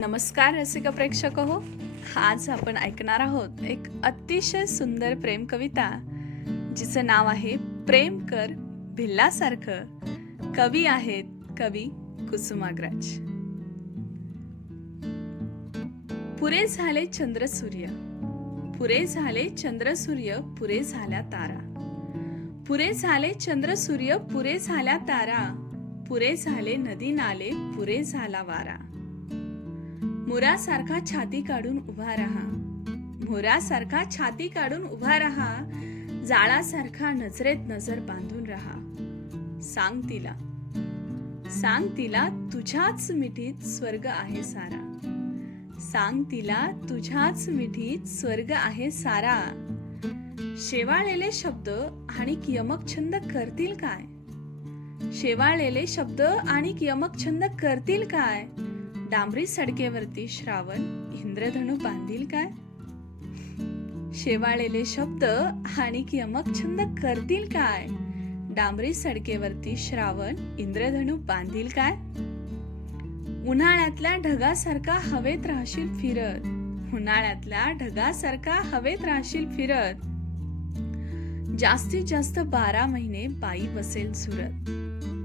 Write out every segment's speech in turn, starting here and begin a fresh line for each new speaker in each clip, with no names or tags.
नमस्कार रसिक प्रेक्षक हो. आज आपण ऐकणार आहोत एक अतिशय सुंदर प्रेम कविता जिचं नाव आहे प्रेम कर भिल्लासारखं. कवी आहेत कवी कुसुमाग्रज. पुरे झाले चंद्र सूर्य पुरे झाले चंद्र सूर्य पुरे झाल्या तारा. पुरे झाले चंद्र सूर्य पुरे झाल्या तारा. पुरे झाले नदी नाले पुरे झाला वारा. मोरासारखा छाती काढून उभा राहा. मोरासारखा छाती काढून उभा राहा. जाळासारखा नजरेत नजर बांधून राहा. सांग तिला. सांग तिला तुझ्याच मिठीत स्वर्ग आहे सारा. सांग तिला तुझ्याच मिठीत स्वर्ग आहे सारा. शेवाळलेले शब्द आणि यमक छंद करतील काय? शेवाळलेले शब्द आणि यमक छंद करतील काय? डांबरी सडकेवरती श्रावण इंद्रधनु बांधील काय? शेवाळेले शब्द आणि यमक छंद करतील काय? डांबरी सडकेवरती श्रावण इंद्रधनु बांधील काय? उन्हाळ्यातल्या ढगासारखा हवेत राहशील फिरत. उन्हाळ्यातल्या ढगासारखा हवेत राहशील फिरत. जास्तीत जास्त बारा महिने बाई बसेल सुरत.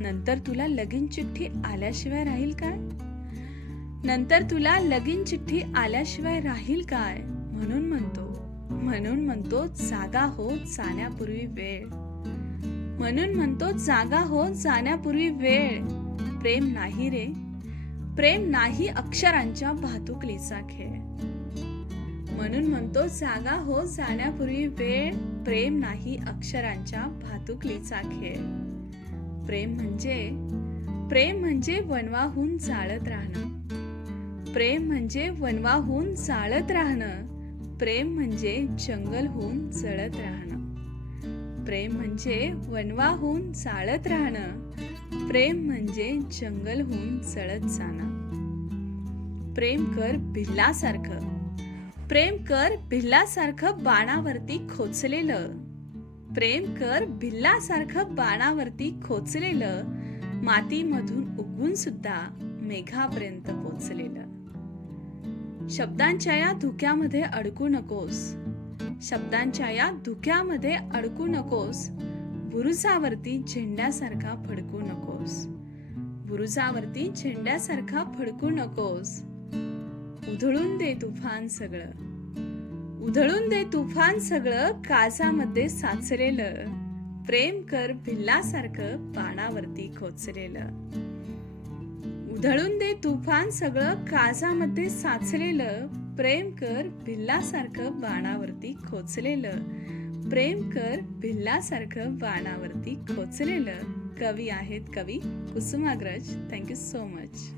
नंतर तुला लगीन चिठ्ठी आल्याशिवाय राहील काय? नंतर तुला लगीन चिठ्ठी आल्याशिवाय राहील काय? म्हणून म्हणतो. म्हणून म्हणतो जागा हो जाण्यापूर्वी वेळ. म्हणून म्हणतो जागा हो जाण्यापूर्वी वेळ. प्रेम नाही रे. प्रेम नाही अक्षरांच्या भातुकलीचा खेळ. म्हणून म्हणतो जागा हो जाण्यापूर्वी वेळ. प्रेम नाही अक्षरांच्या भातुकलीचा खेळ. प्रेम म्हणजे प्रेम म्हणजे वनवाहून चाळत राहणं. प्रेम म्हणजे वनवाहून चाळत राहणं. प्रेम म्हणजे जंगलहून जळत राहणं. प्रेम म्हणजे वनवाहून चाळत राहणं. प्रेम म्हणजे जंगलहून जळत जाणं. प्रेम कर भिल्लासारखं प्रेम कर भिल्लासारखं बाणावरती खोचलेलं. प्रेम कर भिल्लासारखं बाणावरती खोचलेलं. मातीमधून उगवून सुद्धा मेघापर्यंत पोचले शब्दांच्या या धुक्यामध्ये अडकू नकोस. शब्दांच्या या धुक्यामध्ये अडकू नकोस. बुरुजावरती झेंड्यासारखा फडकू नकोस. बुरुजावरती झेंड्यासारखा फडकू नकोस. उधळून दे तुफान सगळं. उधळून दे तुफान सगळं काजामध्ये साचरेलं. प्रेम कर भिल्लासारखं पानावरती खोचलेलं उधळून दे तुफान सगळं काजामध्ये साचलेलं. प्रेम कर भिल्लासारखं बाणावरती खोचलेलं. प्रेम कर भिल्लासारखं बाणावरती खोचलेलं. कवी आहेत कवी कुसुमाग्रज. Thank you so much